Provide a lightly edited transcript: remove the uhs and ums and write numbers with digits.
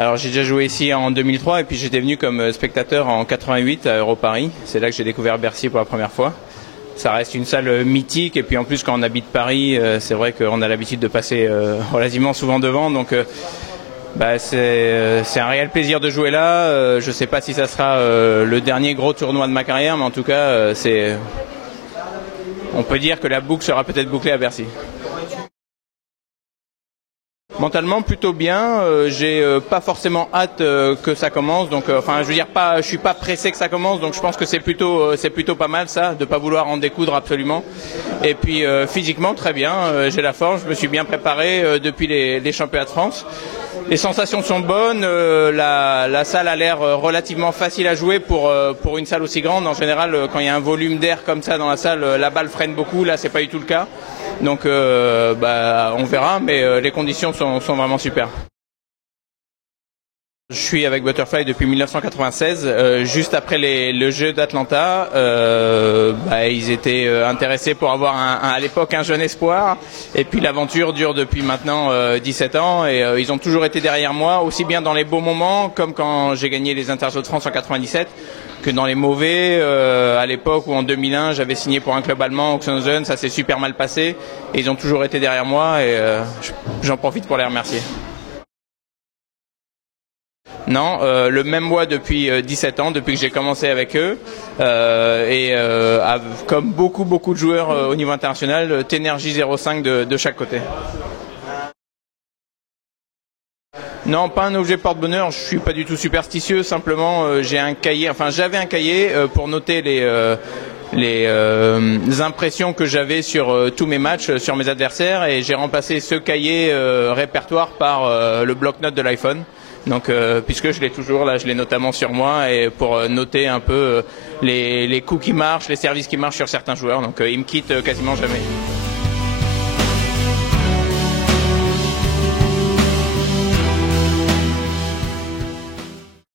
Alors j'ai déjà joué ici en 2003 et puis j'étais venu comme spectateur en 88 à EuroParis. C'est là que j'ai découvert Bercy pour la première fois. Ça reste une salle mythique et puis en plus quand on habite Paris, c'est vrai qu'on a l'habitude de passer relativement souvent devant. Donc c'est un réel plaisir de jouer là. Je ne sais pas si ça sera le dernier gros tournoi de ma carrière, mais en tout cas, on peut dire que la boucle sera peut-être bouclée à Bercy. Mentalement plutôt bien, j'ai pas forcément hâte que ça commence, donc je veux dire je suis pas pressé que ça commence, donc je pense que c'est plutôt pas mal ça, de pas vouloir en découdre absolument. Et puis physiquement très bien, j'ai la forme, je me suis bien préparé depuis les championnats de France. Les sensations sont bonnes, la salle a l'air relativement facile à jouer pour une salle aussi grande. En général, quand il y a un volume d'air comme ça dans la salle, la balle freine beaucoup. Là, c'est pas du tout le cas. Donc, on verra, mais les conditions sont vraiment super. Je suis avec Butterfly depuis 1996, juste après le jeu d'Atlanta. Ils étaient intéressés pour avoir à l'époque un jeune espoir. Et puis l'aventure dure depuis maintenant 17 ans et ils ont toujours été derrière moi, aussi bien dans les beaux moments, comme quand j'ai gagné les Interjeux de France en 97, que dans les mauvais. À l'époque où en 2001 j'avais signé pour un club allemand, Oxenhausen, ça s'est super mal passé. Et ils ont toujours été derrière moi et j'en profite pour les remercier. Non, le même mois depuis 17 ans, depuis que j'ai commencé avec eux. Comme beaucoup de joueurs au niveau international, Tenergy 0,5 de chaque côté. Non, pas un objet porte-bonheur, je suis pas du tout superstitieux, simplement j'avais un cahier pour noter les impressions que j'avais sur tous mes matchs, sur mes adversaires, et j'ai remplacé ce cahier répertoire par le bloc-notes de l'iPhone. Donc, puisque je l'ai toujours là, je l'ai notamment sur moi et pour noter un peu les coups qui marchent, les services qui marchent sur certains joueurs. Donc, il me quitte quasiment jamais.